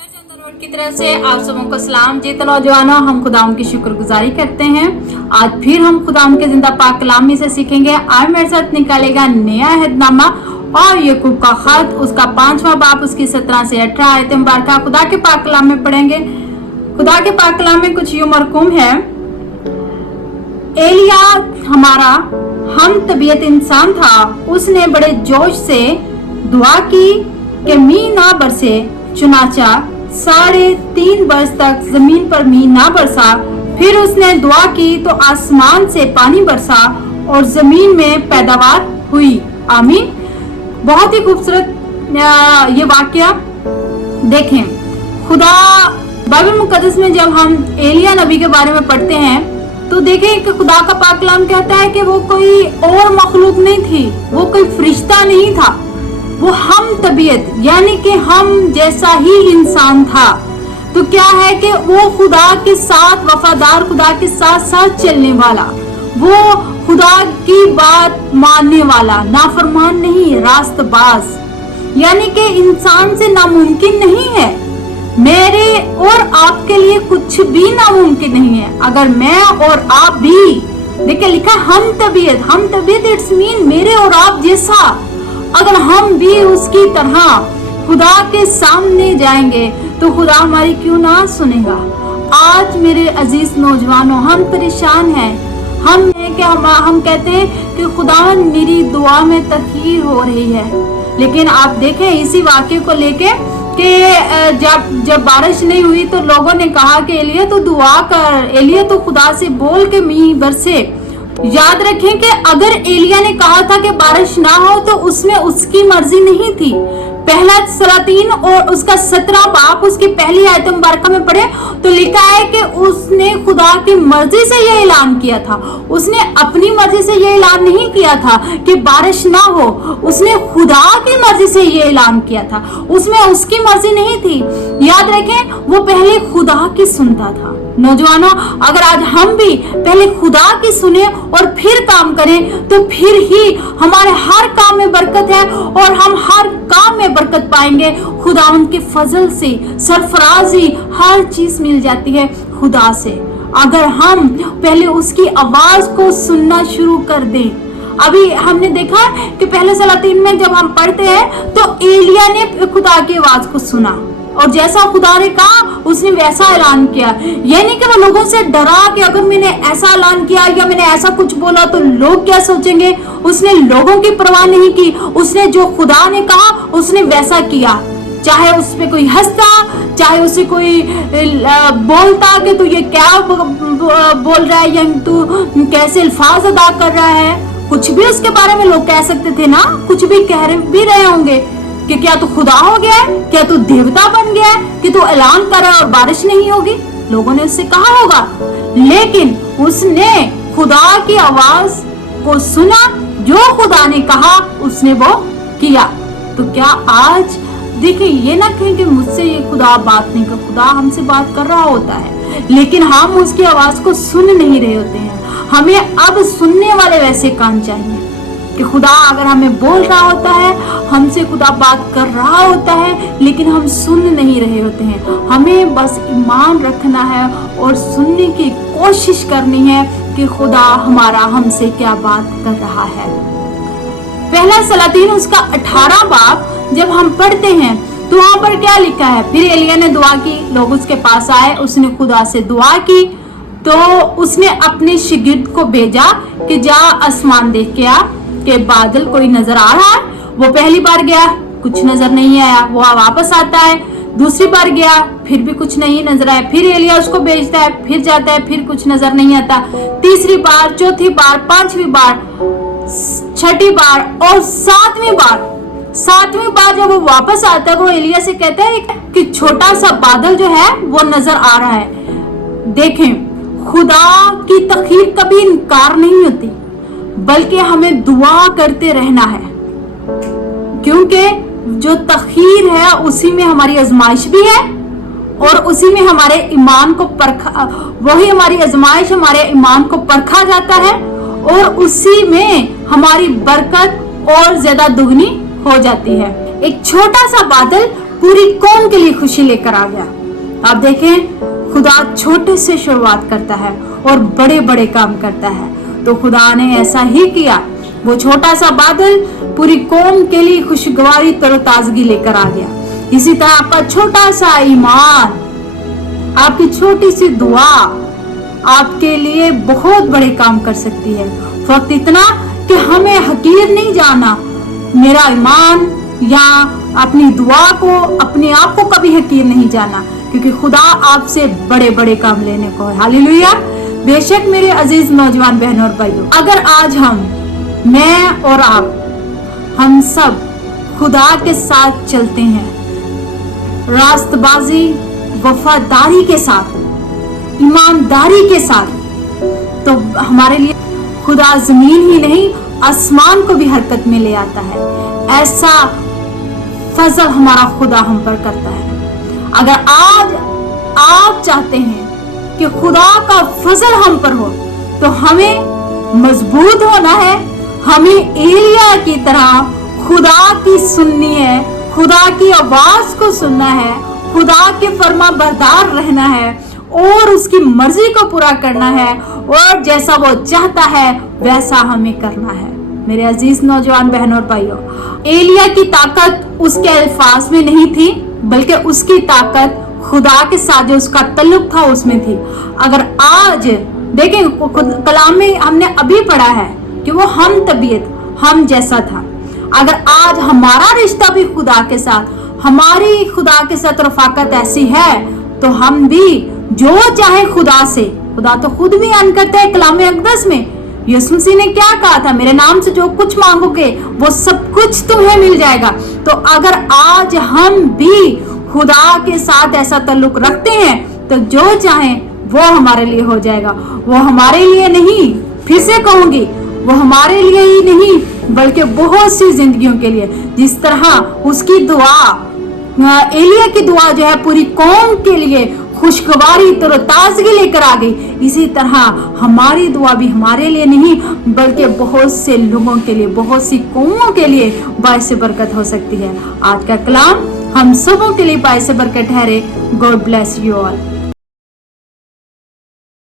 की तरफ से आप सबों को सलाम। जी तो नौजवानों, हम खुदाम की शुक्रगुजारी करते हैं। आज फिर हम खुदाम के जिंदा पाक कलाम में से सीखेंगे। आज मेरे साथ निकालेगा नया अहदनामा और याकूब का खत, उसका 5वां बाब, उसकी 17 से 18 आयतें मुबारका खुदा के पाक कलाम में पढ़ेंगे। खुदा के पाक कलाम में कुछ यूं मरकूम है। एलिया हमारा हम तबीयत इंसान था, उसने बड़े जोश से दुआ की कि मींह ना बरसे, चुनाचा 3.5 बरस तक जमीन पर मींह ना बरसा। फिर उसने दुआ की तो आसमान से पानी बरसा और जमीन में पैदावार हुई। आमीन। बहुत ही खूबसूरत ये वाकया देखें। खुदा बाइबल मुकद्दस में जब हम एलिया नबी के बारे में पढ़ते हैं तो देखें कि खुदा का पाक कलाम कहता है कि वो कोई और मखलूक नहीं थी, वो कोई फरिश्ता नहीं था, वो हम तबीयत यानी कि हम जैसा ही इंसान था। तो क्या है कि वो खुदा के साथ वफादार, खुदा के साथ साथ चलने वाला, वो खुदा की बात मानने वाला, नाफरमान नहीं, रास्तबाज। यानी कि इंसान से नामुमकिन नहीं है। मेरे और आपके लिए कुछ भी नामुमकिन नहीं है। अगर मैं और आप भी, देखिए लिखा हम तबीयत इट्स मीन मेरे और आप जैसा, अगर हम भी उसकी तरह खुदा के सामने जाएंगे तो खुदा हमारी क्यों ना सुनेगा। आज मेरे अजीज नौजवानों, हम परेशान हैं। हम कहते हैं कि खुदा मेरी दुआ में तखीर हो रही है, लेकिन आप देखें इसी वाक्य को लेके कि जब बारिश नहीं हुई तो लोगों ने कहा कि एलिया तो दुआ कर, एलिया तो खुदा से बोल के मींह बरसे। याद रखें कि अगर एलिया ने कहा था कि बारिश ना हो तो उसमें उसकी मर्जी नहीं थी। पहला सलातीन और उसका 17 बाब, उसकी पहली आयत मुबारका में पढ़े तो लिखा है कि उसने खुदा की मर्जी से यह ऐलान किया था। उसने अपनी मर्जी से यह ऐलान नहीं किया था कि बारिश ना हो, उसने खुदा की मर्जी से यह ऐलान किया था। उसमें उसकी मर्जी नहीं थी। याद रखें, वो पहले खुदा की सुनता था। नौजवानों, अगर आज हम भी पहले खुदा की सुने और फिर काम करें तो फिर ही हमारे हर काम में बरकत है और हम हर काम में बरकत पाएंगे। खुदावंद के फजल से सरफराजी हर चीज मिल जाती है खुदा से, अगर हम पहले उसकी आवाज को सुनना शुरू कर दें। अभी हमने देखा कि पहले सलातीन में जब हम पढ़ते हैं तो एलिया ने खुदा की आवाज को सुना और जैसा खुदा ने कहा उसने वैसा ऐलान किया। ये नहीं कि वो लोगों से डरा कि अगर मैंने ऐसा ऐलान किया या मैंने ऐसा कुछ बोला तो लोग क्या सोचेंगे। उसने लोगों की परवाह नहीं की, उसने जो खुदा ने कहा उसने वैसा किया। चाहे उस पे कोई हंसता, चाहे उसे कोई बोलता कि तू ये क्या बोल रहा है या तू कैसे अल्फाज अदा कर रहा है, कुछ भी उसके बारे में लोग कह सकते थे ना, कुछ भी कह भी रहे होंगे कि क्या तू खुदा हो गया है, क्या तू देवता बन गया है कि तू ऐलान कर रहा है और बारिश नहीं होगी। लोगों ने उससे कहा होगा, लेकिन उसने खुदा की आवाज को सुना, जो खुदा ने कहा उसने वो किया। तो क्या आज देखिए, ये ना कहें कि मुझसे ये खुदा बात नहीं कर, खुदा हमसे बात कर रहा होता है लेकिन हम उसकी आवाज को सुन नहीं रहे होते हैं। हमें अब सुनने वाले वैसे कान चाहिए कि खुदा अगर हमें बोल रहा होता है, हमसे खुदा बात कर रहा होता है लेकिन हम सुन नहीं रहे होते हैं। हमें बस ईमान रखना है और सुनने की कोशिश करनी है कि खुदा हमारा हमसे क्या बात कर रहा है। पहला सलातीन उसका 18 बाब जब हम पढ़ते हैं तो वहां पर क्या लिखा है। फिर एलिया ने दुआ की, लोग उसके पास आए, उसने खुदा से दुआ की तो उसने अपने शिगिर्द को भेजा कि जा आसमान देख के आ कि बादल कोई नजर आ रहा है। वो पहली बार गया, कुछ नजर नहीं आया, वो वापस आता है। दूसरी बार गया, फिर भी कुछ नहीं नजर आया। फिर एलिया उसको भेजता है, फिर जाता है, फिर कुछ नजर नहीं आता। तीसरी बार, चौथी बार, 5वीं बार, 6ठी बार और 7वीं बार जब वो वापस आता है वो एलिया से कहता है कि छोटा सा बादल जो है वो नजर आ रहा है। देखें, खुदा की तखीर कभी इनकार नहीं होती, बल्कि हमें दुआ करते रहना है, क्योंकि जो तखीर है उसी में हमारी आजमाइश भी है और उसी में हमारे ईमान को वही हमारी आजमाइश हमारे ईमान को परखा जाता है और उसी में हमारी बरकत और ज्यादा दुगनी हो जाती है। एक छोटा सा बादल पूरी कौम के लिए खुशी लेकर आ गया। आप देखें, खुदा छोटे से शुरुआत करता है और बड़े बड़े काम करता है। तो खुदा ने ऐसा ही किया। वो छोटा सा बादल पूरी कौम के लिए खुशगवारी तरोताजगी लेकर आ गया। इसी तरह आपका छोटा सा ईमान, आपकी छोटी सी दुआ आपके लिए बहुत बड़े काम कर सकती है। फक्त इतना कि हमें हकीर नहीं जाना, मेरा ईमान या अपनी दुआ को, अपने आप को कभी हकीर नहीं जाना, क्योंकि खुदा आपसे बड़े बड़े काम लेने को है। हालेलुया। बेशक मेरे अजीज नौजवान बहनों और भाइयों, अगर आज मैं और आप, हम सब खुदा के साथ चलते हैं, रास्तबाजी, वफादारी के साथ, ईमानदारी के साथ, तो हमारे लिए खुदा जमीन ही नहीं आसमान को भी हरकत में ले आता है। ऐसा फजल हमारा खुदा हम पर करता है। अगर आज आप चाहते हैं कि खुदा का फजल हम पर हो, तो हमें मजबूत होना है। हमें एलिया की तरह खुदा की सुननी है, खुदा की आवाज को सुनना है, खुदा के फर्मा बरदार रहना है और उसकी मर्जी को पूरा करना है, और जैसा वो चाहता है वैसा हमें करना है। मेरे अजीज नौजवान बहनों और भाइयों, एलिया की ताकत उसके अल्फाज में नहीं थी, बल्कि उसकी ताकत खुदा के साथ जो उसका तल्लुक था उसमें थी। अगर आज देखें, कलाम में हमने अभी पढ़ा है कि वो हम तबीयत, हम जैसा था। अगर आज हमारा रिश्ता भी खुदा के साथ, हमारी खुदा के साथ रफाकत ऐसी है, तो हम भी जो चाहे खुदा से, खुदा तो खुद भी अन करता है कलाम अक़दस में। यीशु मसीह ने क्या कहा था? मेरे नाम से जो कुछ मांगोगे वो सब कुछ तुम्हें मिल जाएगा। तो अगर आज हम भी खुदा के साथ ऐसा ताल्लुक रखते हैं, तो जो चाहे वो हमारे लिए हो जाएगा। वो हमारे लिए नहीं, फिर से कहूंगी, वो हमारे लिए ही नहीं बल्कि बहुत सी जिंदगियों के लिए। जिस तरह उसकी दुआ, एलिया की दुआ जो है पूरी कौम के लिए खुशगवारी तरोताजगी लेकर आ गई, इसी तरह हमारी दुआ भी हमारे लिए नहीं बल्कि बहुत से लोगों के लिए, बहुत सी कौमों के लिए बाइस बरकत हो सकती है। आज का कलाम हम सबों के लिए बाइस बरकत ठहरे। God bless you all.